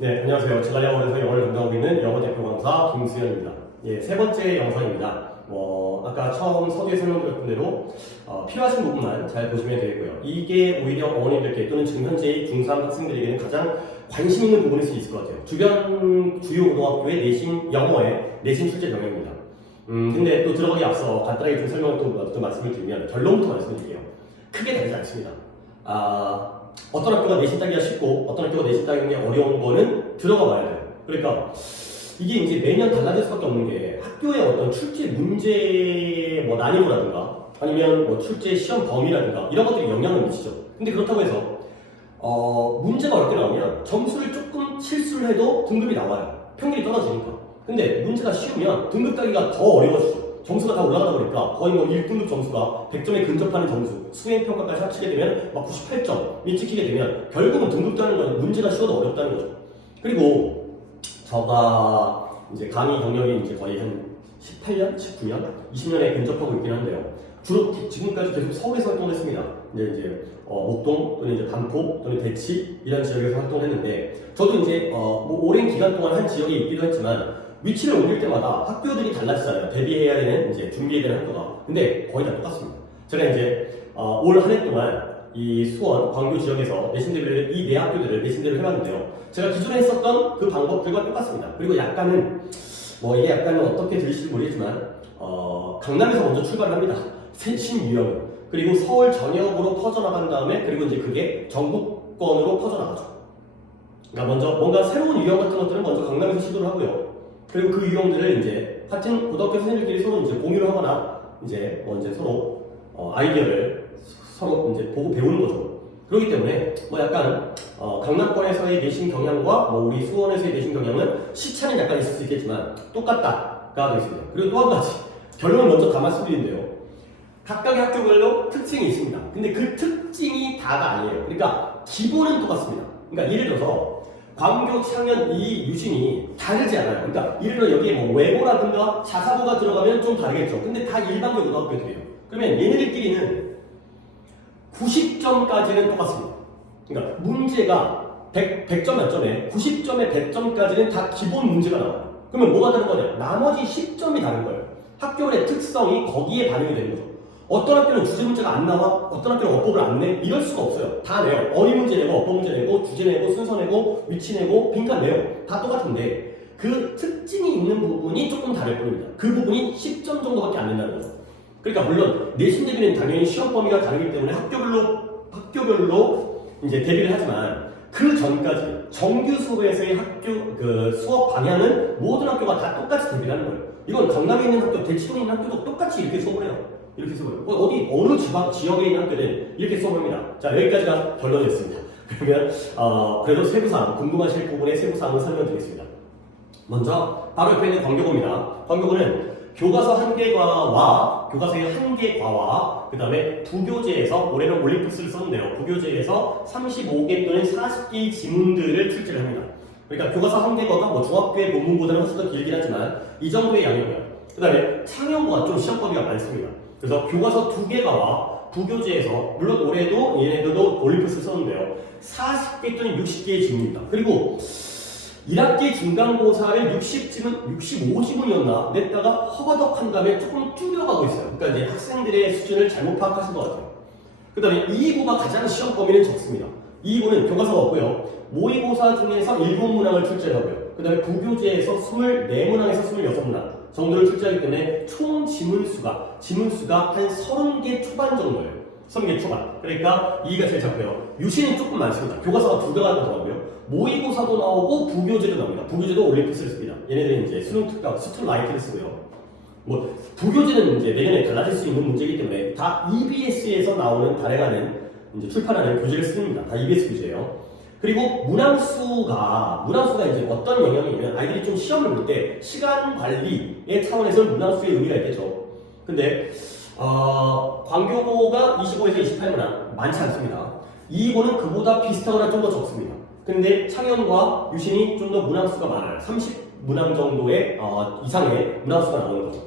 네, 안녕하세요. 제갈야원에서 영어를 담당하고 있는 영어 대표 강사 김수현입니다. 예, 세 번째 영상입니다. 아까 처음 서두에 설명드렸던 대로 필요하신 부분만 잘 보시면 되겠고요. 이게 오히려 어머님들께 또는 지금 현재 중3 학생들에게는 가장 관심 있는 부분일 수 있을 것 같아요. 주변 주요 고등학교의 내신 영어의 내신 출제 병행입니다. 근데 또 들어가기 앞서 간단하게 좀 설명을 또 말씀을 드리면 결론부터 말씀드릴게요. 크게 다르지 않습니다. 어떤 학교가 내신 따기가 쉽고 어떤 학교가 내신 따기가 어려운 거는 들어가 봐야 돼요. 그러니까 이게 이제 매년 달라질 수밖에 없는 게 학교의 어떤 출제 문제 난이도라든가 아니면 출제 시험 범위라든가 이런 것들이 영향을 미치죠. 근데 그렇다고 해서 문제가 어렵게 나오면 점수를 조금 실수를 해도 등급이 나와요. 평균이 떨어지니까. 근데 문제가 쉬우면 등급 따기가 더 어려워지죠. 점수가 다 올라가다 보니까 거의 1등급 점수가 100점에 근접하는 점수, 수행평가까지 합치게 되면 98점이 찍히게 되면 결국은 등급 따는 건 문제가 쉬워도 어렵다는 거죠. 그리고 제가 이제 강의 경력이 이제 거의 한 18년, 19년, 20년에 근접하고 있긴 한데요. 주로 지금까지 계속 서울에서 활동을 했습니다. 이제 목동 또는 이제 반포 또는 대치 이런 지역에서 활동을 했는데 저도 이제 오랜 기간 동안 한 지역에 있기도 했지만 위치를 옮길 때마다 학교들이 달라지잖아요. 대비해야 되는 이제 준비해야 되는 학교가. 근데 거의 다 똑같습니다. 제가 이제 올 한 해 동안 이 수원, 광교 지역에서 내신 대비를 이 네 학교들을 내신 대비를 해봤는데요. 제가 기존에 했었던 그 방법들과 똑같습니다. 그리고 약간은 이게 약간은 어떻게 들리실지 모르겠지만 강남에서 먼저 출발을 합니다. 신유형은. 그리고 서울 전역으로 퍼져나간 다음에 그리고 이제 그게 전국권으로 퍼져나가죠. 그러니까 먼저 뭔가 새로운 유형 같은 것들은 먼저 강남에서 시도를 하고요. 그리고 그 유형들을 이제 같은 고등학교 선생님들끼리 서로 이제 공유를 하거나 이제 서로 아이디어를 서로 이제 보고 배우는 거죠. 그렇기 때문에 약간 강남권에서의 내신 경향과 우리 수원에서의 내신 경향은 시차는 약간 있을 수 있겠지만 똑같다가 되겠습니다. 그리고 또 한 가지 결론을 먼저 다 말씀드리는데요. 각각의 학교별로 특징이 있습니다. 근데 그 특징이 다가 아니에요. 그러니까 기본은 똑같습니다. 그러니까 예를 들어서 광교, 창현, 이 유신이 다르지 않아요. 그러니까 예를 들어 여기에 외고라든가 자사고가 들어가면 좀 다르겠죠. 근데 다 일반교 고등학교들이에요. 그러면 얘네들끼리는 90점까지는 똑같습니다. 그러니까 문제가 100점 만점에 90점에 100점까지는 다 기본 문제가 나와요. 그러면 뭐가 다른 거냐? 나머지 10점이 다른 거예요. 학교의 특성이 거기에 반영이 되는 거죠. 어떤 학교는 주제 문제가 안 나와, 어떤 학교는 어법을 안 내, 이럴 수가 없어요. 다 내요. 어휘 문제 내고, 어법 문제 내고, 주제 내고, 순서 내고, 위치 내고, 빈칸 내요. 다 똑같은데 그 특징이 있는 부분이 조금 다를 뿐입니다. 그 부분이 10점 정도밖에 안 된다는 거죠. 그러니까 물론 내신 대비는 당연히 시험 범위가 다르기 때문에 학교별로 이제 대비를 하지만 그 전까지 정규 수업에서의 학교 수업 방향은 모든 학교가 다 똑같이 대비를 하는 거예요. 이건 강남에 있는 학교, 대치동에 있는 학교도 똑같이 이렇게 수업을 해요. 이렇게 수업을 해요. 어느 지역에 있는 학교는 이렇게 수업을 합니다. 자, 여기까지가 결론이었습니다. 그러면 그래도 세부사항, 궁금하실 부분의 세부사항을 설명드리겠습니다. 먼저 바로 옆에 있는 광교고입니다. 광교고는 교과서 교과서의 한계과와 그 다음에 부교재에서 올해는 올림푸스를 썼는데요. 부교재에서 35개 또는 40개의 지문들을 출제를 합니다. 그러니까 교과서 한계과가 중학교의 논문보다는 훨씬 더 길긴 하지만 이 정도의 양이고요. 그 다음에 창현고가 좀 시험 범위가 많습니다. 그래서 교과서 2개가와 부교재에서 물론 올해도 얘네들도 올림푸스를 썼는데요. 40개 또는 60개의 지문입니다. 그리고 1학기 중간고사를 65지문이었나 냈다가 허거덕한 다음에 조금 줄여가고 있어요. 그러니까 이제 학생들의 수준을 잘못 파악하신 것 같아요. 그 다음에 2기고가 가장 시험 범위는 적습니다. 2기고는 교과서가 없고요. 모의고사 중에서 7문항을 출제하고요. 그 다음에 부교재에서 24문항에서 26문항 정도를 출제하기 때문에 총 지문수가 한 30개 초반 정도예요. 30개 초반. 그러니까 2기가 제일 작고요. 유시는 조금 많습니다. 교과서가 2개가 나오고요. 모의고사도 나오고 부교재도 나옵니다. 부교재도 올림푸스를 씁니다. 얘네들은 이제 수능 특강, 스툴라이트를 쓰고요. 부교재는 이제 내년에 달라질 수 있는 문제이기 때문에 다 EBS에서 나오는 발행하는 이제 출판하는 교재를 씁니다. 다 EBS 교재예요. 그리고 문항수가 이제 어떤 영향이 있냐면 아이들이 좀 시험을 볼 때 시간 관리의 차원에서 문항수의 의미가 있겠죠. 근데 광교고가 25에서 28문항 많지 않습니다. 2고는 그보다 비슷하거나 좀 더 적습니다. 근데 창현과 유신이 좀 더 문항수가 많아요. 30문항 정도의 이상의 문항수가 나오는 거죠.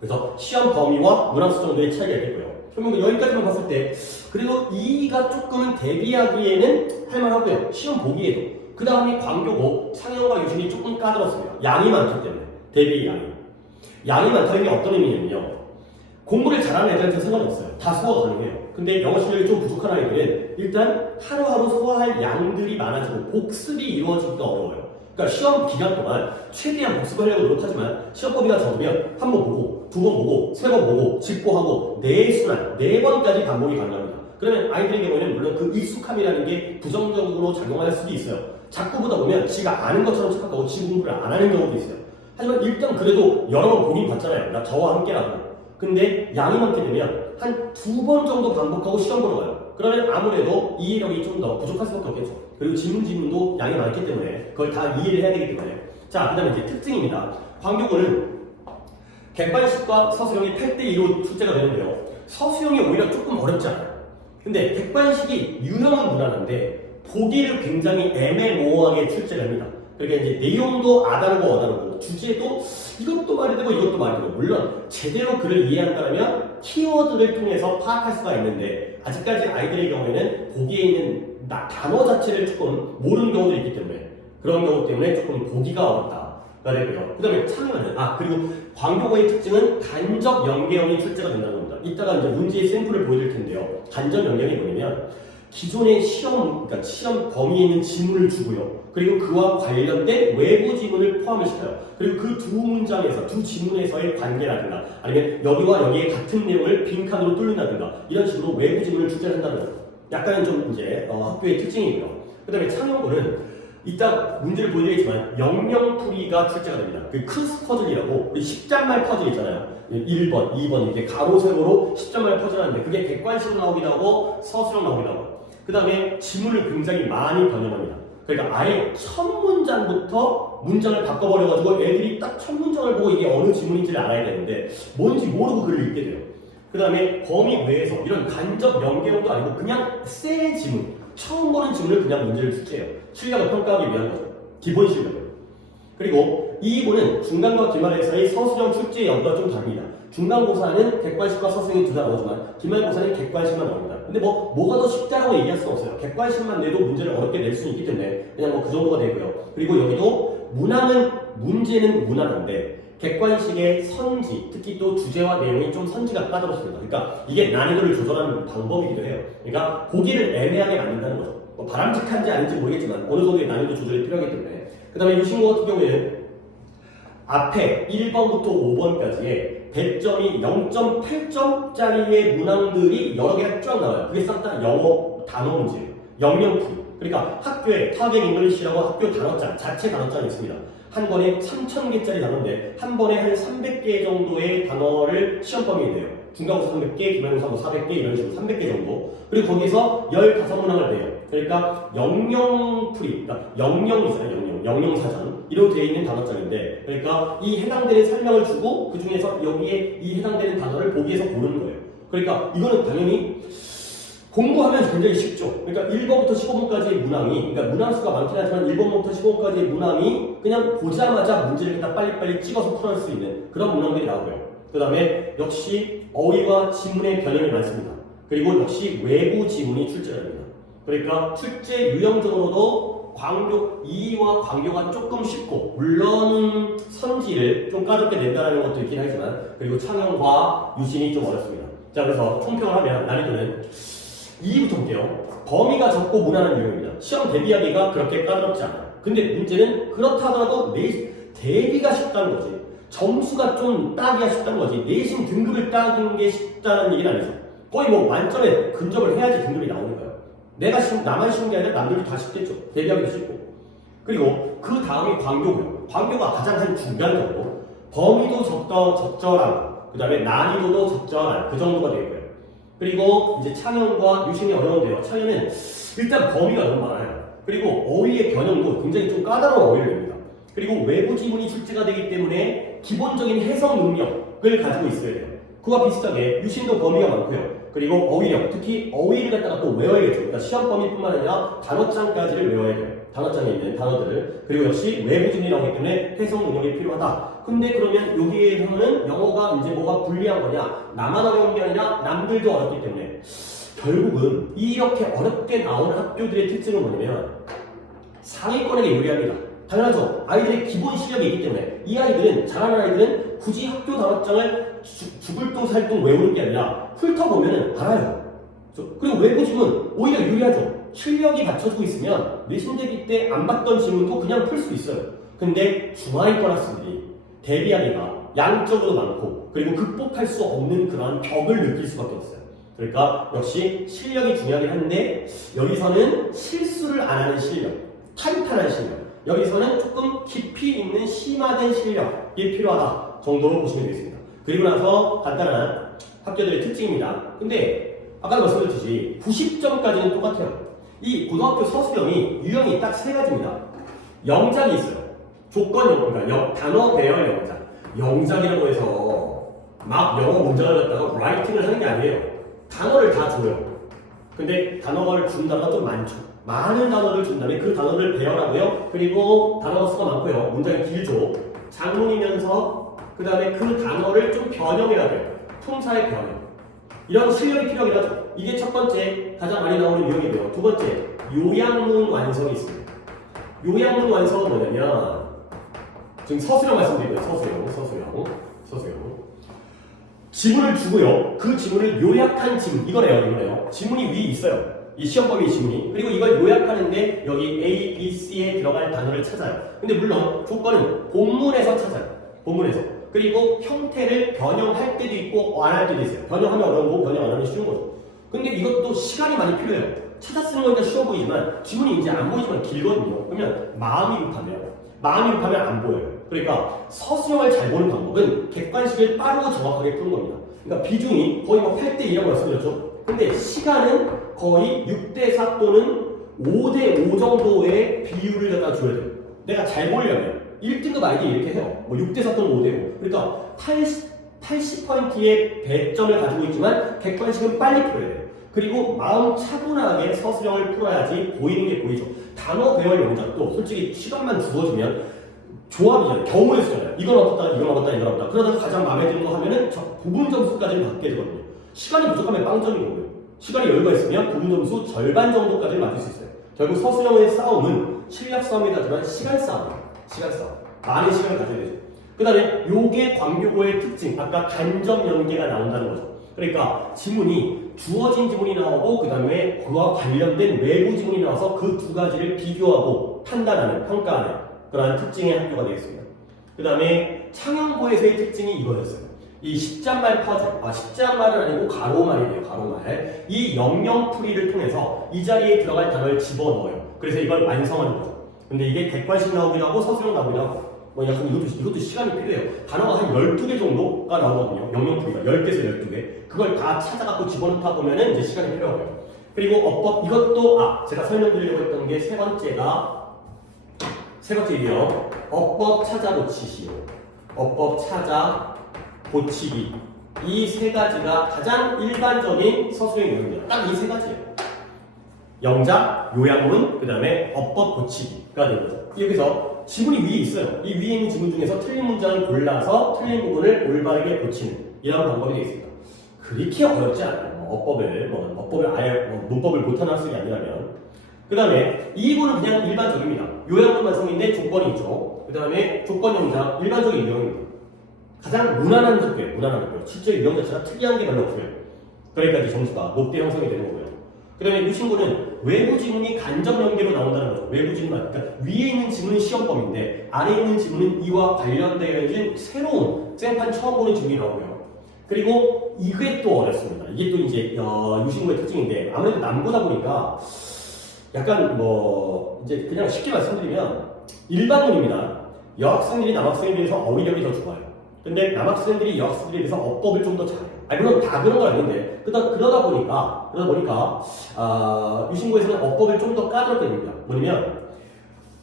그래서 시험 범위와 문항수 정도의 차이가 있겠고요. 그러면 여기까지만 봤을 때 그래도 2가 조금은 대비하기에는 할만하고요. 시험 보기에도 그 다음이 광교고 창현과 유신이 조금 까다롭습니다. 양이 많기 때문에. 대비 양이 많다는 게 어떤 의미냐면요. 공부를 잘하는 애들한테 상관이 없어요. 다 소화가 가능해요. 근데 영어 실력이 좀 부족한 아이들은 일단 하루하루 소화할 양들이 많아지고 복습이 이루어지기가 어려워요. 그러니까 시험 기간 동안 최대한 복습하려고 노력하지만 시험 범위가 적으면 한 번 보고, 두 번 보고, 세 번 보고, 짚고하고, 네 번까지 반복이 가능합니다. 그러면 아이들의 경우에는 물론 그 익숙함이라는 게 부정적으로 작용할 수도 있어요. 자꾸 보다 보면 지가 아는 것처럼 착각하고 지 공부를 안 하는 경우도 있어요. 하지만 일단 그래도 여러 번 보긴 봤잖아요. 나 저와 함께라고. 근데 양이 많게 되면 한 2번 정도 반복하고 시험 보러 가요. 그러면 아무래도 이해력이 좀 더 부족할 수밖에 없겠죠. 그리고 지문도 양이 많기 때문에 그걸 다 이해를 해야 되기 때문에. 자, 그 다음에 이제 특징입니다. 광교고는 객관식과 서술형이 8대2로 출제가 되는데요. 서술형이 오히려 조금 어렵지 않아요. 근데 객관식이 유형은 무난한데 보기를 굉장히 애매모호하게 출제를 합니다. 그러니까 이제 내용도 아다르고 주제도 이것도 말이 되고 이것도 말이 되고 물론 제대로 글을 이해한다면 키워드를 통해서 파악할 수가 있는데 아직까지 아이들의 경우에는 보기에 있는 단어 자체를 조금 모르는 경우도 있기 때문에 그런 경우 때문에 조금 보기가 어렵다가 되고요. 그 다음에 창현은 그리고 광교고의 특징은 간접 연계형이 출제가 된다는 겁니다. 이따가 이제 문제의 샘플을 보여드릴 텐데요. 간접 연계형이 뭐냐면 기존의 시험 범위에 있는 지문을 주고요. 그리고 그와 관련된 외부 지문을 포함을 시켜요. 그리고 그 두 문장에서, 두 지문에서의 관계라든가 아니면 여기와 여기의 같은 내용을 빈칸으로 뚫는다든가 이런 식으로 외부 지문을 출제한다는 거죠. 약간은 좀 이제 학교의 특징이고요. 그 다음에 창현고는 이따 문제를 보여드리겠지만 영영풀이가 출제가 됩니다. 그 크로스 퍼즐이라고 10잔말 퍼즐 있잖아요. 1번, 2번 이렇게 가로 세로로 10잔말 퍼즐 하는데 그게 객관식으로 나오기도 하고 서술형 나오기도 하고 그 다음에 지문을 굉장히 많이 변형합니다. 그러니까 아예 첫 문장부터 문장을 바꿔버려가지고 애들이 딱 첫 문장을 보고 이게 어느 지문인지를 알아야 되는데 뭔지 모르고 글을 읽게 돼요. 그 다음에 범위 외에서 이런 간접 연계형도 아니고 그냥 새 지문, 처음 보는 지문을 그냥 문제를 출제해요. 실력을 평가하기 위한 거죠. 기본 실력을. 그리고 이 2부는 중간과 기말에서의 서술형 출제 여부가 좀 다릅니다. 중간고사는 객관식과 서술형이 둘 다 나오지만 기말고사는 객관식만 나옵니다. 근데 뭐가 더 쉽다라고 얘기할 수는 없어요. 객관식만 내도 문제를 어렵게 낼 수 있기 때문에 그냥 그 정도가 되고요. 그리고 여기도 문제는 무난한데 객관식의 선지, 특히 또 주제와 내용이 좀 선지가 까다롭습니다. 그러니까 이게 난이도를 조절하는 방법이기도 해요. 그러니까 보기를 애매하게 만든다는 거죠. 바람직한지 아닌지 모르겠지만 어느 정도의 난이도 조절이 필요하기 때문에. 그 다음에 유신고 같은 경우에는 앞에 1번부터 5번까지의 배점이 0.8점짜리의 문항들이 여러 개가 쫙 나와요. 그게 싹 다 영어 단어 문제예요. 영영풀이. 그러니까 학교에 타겟 잉글리시라고 학교 단어장, 자체 단어장이 있습니다. 한 권에 3,000개짜리 단어인데 한 번에 한 300개 정도의 단어를 시험 범위에 내요. 중간고사 300개, 기말고사 400개 이런 식으로 300개 정도. 그리고 거기서 15문항을 내요. 그러니까 영영풀이, 그러니까 영영이잖아요. 영영사전 이렇게 되어 있는 단어장인데 그러니까 이 해당되는 설명을 주고 그 중에서 여기에 이 해당되는 단어를 보기에서 고르는 거예요. 그러니까 이거는 당연히 공부하면 굉장히 쉽죠. 그러니까 1번부터 15번까지의 문항이, 그러니까 문항수가 많긴 하지만 1번부터 15번까지의 문항이 그냥 보자마자 문제를 다 빨리빨리 찍어서 풀어낼 수 있는 그런 문항들이 나오고요. 그 다음에 역시 어휘와 지문의 변형이 많습니다. 그리고 역시 외부 지문이 출제가 됩니다. 그러니까 출제 유형적으로도 광교 2와 광교가 조금 쉽고 물론 선지를 좀 까다롭게 낸다는 것도 있긴 하지만 그리고 창현과 유신이 좀 어렵습니다. 자, 그래서 총평을 하면 난이도는 2부터 볼게요. 범위가 적고 무난한 유형입니다. 시험 대비하기가 그렇게 까다롭지 않아요. 근데 문제는 그렇다 하더라도 대비가 쉽다는 거지. 점수가 좀 따기가 쉽다는 거지. 내신 등급을 따는 게 쉽다는 얘기는 아니죠. 거의 뭐 만점에 근접을 해야지 등급이 나오는 거예요. 나만 쉬운 게 아니라 남들도 다 쉽겠죠. 대비하기도 쉽고. 그리고 그 다음이 광교고요. 광교가 가장 한 중간 정도. 범위도 적절한, 그 다음에 난이도도 적절한 그 정도가 되고요. 그리고 이제 창현과 유신이 어려운데요. 창현은 일단 범위가 너무 많아요. 그리고 어휘의 변형도 굉장히 좀 까다로운 어휘를 냅니다. 그리고 외부 지문이 출제가 되기 때문에 기본적인 해석 능력을 가지고 있어야 돼요. 그와 비슷하게 유신도 범위가 많고요. 그리고 어휘력, 특히 어휘를 갖다가 또 외워야겠죠. 그러니까 시험 범위뿐만 아니라 단어장까지를 외워야 돼요. 단어장에 있는 단어들을. 그리고 역시 외부 지문이 나오기 때문에 해석 능력이 필요하다. 근데 그러면 여기에서는 영어가 이제 뭐가 불리한 거냐? 나만 어려운 게 아니라 남들도 어렵기 때문에 결국은 이렇게 어렵게 나온 학교들의 특징은 뭐냐면 상위권에게 유리합니다. 당연하죠. 아이들의 기본 실력이 있기 때문에 이 아이들은 잘하는 아이들은 굳이 학교 단어장을 죽을 똥 살 똥 외우는 게 아니라 훑어보면 알아요. 그리고 외부 지문 오히려 유리하죠. 실력이 받쳐주고 있으면 내신 대비 때 안 봤던 지문도 그냥 풀 수 있어요. 근데 중하위권 학생들이 대비하기가 양적으로 많고 그리고 극복할 수 없는 그런 벽을 느낄 수밖에 없어요. 그러니까 역시 실력이 중요하긴 한데 여기서는 실수를 안 하는 실력, 탄탄한 실력, 여기서는 조금 깊이 있는 심화된 실력이 필요하다 정도로 보시면 되겠습니다. 그리고 나서 간단한 학교들의 특징입니다. 근데 아까 말씀드렸듯이 90점까지는 똑같아요. 이 고등학교 서술형이 유형이 딱 세 가지입니다. 영작이 있어요. 조건형, 그러니까 단어 배열 영작. 영작이라고 해서 막 영어 문장을 갖다가 라이팅을 하는 게 아니에요. 단어를 다 줘요. 근데 단어를 준 단어가 좀 많죠. 많은 단어를 준 다음에 그 단어를 배열하고요. 그리고 단어 수가 많고요. 문장이 길죠. 장문이면서 그 다음에 그 단어를 좀 변형해야 돼요. 통사의 변형. 이런 실력이 필요하긴 하죠. 이게 첫 번째 가장 많이 나오는 유형이고요. 두 번째 요약문 완성이 있습니다. 요약문 완성은 뭐냐면 지금 서술형 말씀드리고요. 서술형. 지문을 주고요. 그 지문을 요약한 지문 이거래요. 지문이 위에 있어요. 이 시험 범위 지문이. 그리고 이걸 요약하는데 여기 A, B, C에 들어갈 단어를 찾아요. 근데 물론 조건은 본문에서 찾아요. 본문에서. 그리고 형태를 변형할 때도 있고 안 할 때도 있어요. 변형하면 어려운 거고 변형 안 하면 쉬운 거죠. 근데 이것도 시간이 많이 필요해요. 찾아 쓰는 거니까 쉬워 보이지만 지문이 이제 안 보이지만 길거든요. 그러면 마음이 급하면 안 보여요. 그러니까 서술형을 잘 보는 방법은 객관식을 빠르고 정확하게 푸는 겁니다. 그러니까 비중이 거의 뭐 8대2라고 말씀드렸죠. 근데 시간은 거의 6대4 또는 5대5 정도의 비율을 갖다 줘야 돼요. 내가 잘 보려면 1등급 아이디 이렇게 해요. 뭐 6대4 또는 5대5. 그러니까 80%의 배점을 가지고 있지만 객관식은 빨리 풀어야 돼요. 그리고 마음 차분하게 서술형을 풀어야지 보이는 게 보이죠. 단어 배열 영작도 솔직히 시간만 주어지면 조합이잖아요. 경우의 수잖아요. 이건 어떻다, 이건 어떻다, 이건 어떻다. 그러다가 가장 마음에 드는 거 하면은 부분 점수까지는 받게 되거든요. 시간이 부족하면 빵점인 거고요. 시간이 여유가 있으면 부분 점수 절반 정도까지 맞을 수 있어요. 결국 서술형의 싸움은 실력 싸움이라지만 시간 싸움이에요. 시간 싸움. 많은 시간을 가져야 되죠. 그 다음에 요게 광교고의 특징. 아까 간접 연계가 나온다는 거죠. 그러니까 지문이 주어진 지문이 나오고 그 다음에 그와 관련된 외부 지문이 나와서 그 두 가지를 비교하고 판단하는, 평가하는 그러한 특징의 학교가 되겠습니다. 그 다음에 창형고에서의 특징이 이거였어요. 이 십자말 퍼즐, 십자말은 아니고 가로말이에요. 가로말. 이 영영풀이를 통해서 이 자리에 들어갈 단어를 집어넣어요. 그래서 이걸 완성하는 거죠. 근데 이게 객관식 나오기도 하고 서술형 나오기도 하고 뭐 약간 이것도 시간이 필요해요. 단어가 한 12개 정도가 나오거든요. 영영풀이가 10개에서 12개. 그걸 다 찾아갖고 집어넣다 보면은 이제 시간이 필요하고요. 그리고 어법, 이것도 제가 설명드리려고 했던 게 세 번째 일이요. 어법 찾아 고치시오. 어법 찾아 고치기. 이 세 가지가 가장 일반적인 서술형 유형입니다. 딱 이 세 가지예요. 영작, 요약문, 그 다음에 어법 고치기가 되는 거죠. 여기서 지문이 위에 있어요. 이 위에 있는 지문 중에서 틀린 문장을 골라서 틀린 부분을 올바르게 고치는 이런 방법이 되겠습니다. 그렇게 어렵지 않아요. 어법을 아예 문법을 못하는 학생이 아니라면. 그 다음에 이 부분은 그냥 일반적입니다. 요약문 완성인데 조건이 있죠. 그 다음에 조건 영작, 일반적인 유형입니다. 가장 무난한 적이에요. 실제 유형 자체가 특이한 게 별로 없어요. 그러니까 이 점수가 높게 형성이 되는 거고요. 그 다음에 유신고는 외부 지문이 간접 연계로 나온다는 거죠. 외부 지문, 그러니까 위에 있는 지문은 시험범인데 아래에 있는 지문은 이와 관련되어진 새로운 생판 처음 보는 지문이 나오고요. 그리고 이게 또 어렵습니다. 이게 또 이제 유신고의 특징인데 아무래도 남고다 보니까 약간 이제 그냥 쉽게 말씀드리면 일반문입니다. 여학생들이 남학생에 비해서 어휘력이 더 좋아요. 근데 남학생들이 여학생들에 비해서 어법을 좀 더 잘해요. 물론 다 그런 건 아닌데 그러다 보니까 유신고에서는 어법을 좀 더 까다롭게 됩니다. 뭐냐면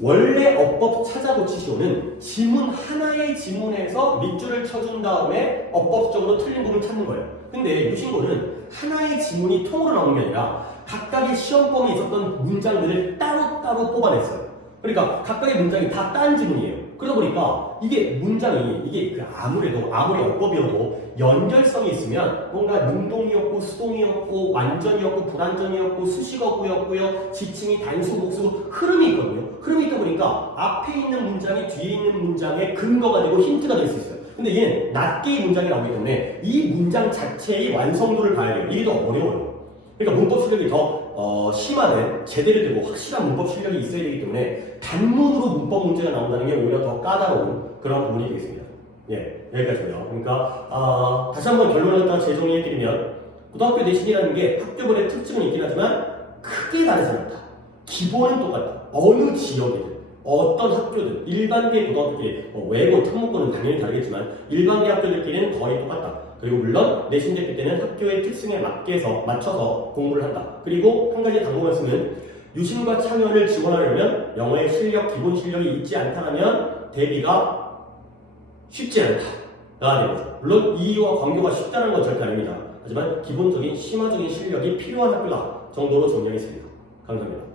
원래 어법 찾아 고치시오는 지문 하나의 지문에서 밑줄을 쳐준 다음에 어법적으로 틀린 부분을 찾는 거예요. 근데 유신고는 하나의 지문이 통으로 나오는 게 아니라 각각의 시험범위에 있었던 문장들을 따로따로 뽑아냈어요. 그러니까 각각의 문장이 다 딴 지문이에요. 그러다 보니까 이게 문장이 이게 아무리 어법이어도 연결성이 있으면 뭔가 능동이었고 수동이었고 완전이었고 불완전이었고 수식어구였고요. 지칭이 단수 복수 흐름이 있거든요. 흐름이 있다 보니까 앞에 있는 문장이 뒤에 있는 문장의 근거가 되고 힌트가 될 수 있어요. 근데 얘는 낮게의 문장이 나오기 때문에 이 문장 자체의 완성도를 봐야 돼요. 이게 더 어려워요. 그러니까 문법 실력이 더 심화된 제대로 되고 확실한 문법 실력이 있어야 되기 때문에 단문으로 문법 문제가 나온다는 게 오히려 더 까다로운 그런 부분이 되겠습니다. 예, 여기까지고요. 그러니까 다시 한번 결론을 갖다 재정리해드리면 고등학교 내신이라는 게 학교별의 특징은 있긴 하지만 크게 다르지 않다. 기본은 똑같다. 어느 지역이든 어떤 학교든 일반계 고등학교끼리 외고 특목고는 당연히 다르겠지만 일반계 학교들끼리는 거의 똑같다. 그리고 물론 내신 대표 때는 학교의 특성에 맞춰서 공부를 한다. 그리고 한 가지 당부 말씀은 유심과 창현을 지원하려면 영어의 실력, 기본 실력이 있지 않다면 대비가 쉽지 않다가 되는 거죠. 물론 이와 관계가 쉽다는 건 절대 아닙니다. 하지만 기본적인 심화적인 실력이 필요한 학교다 정도로 정리하겠습니다. 감사합니다.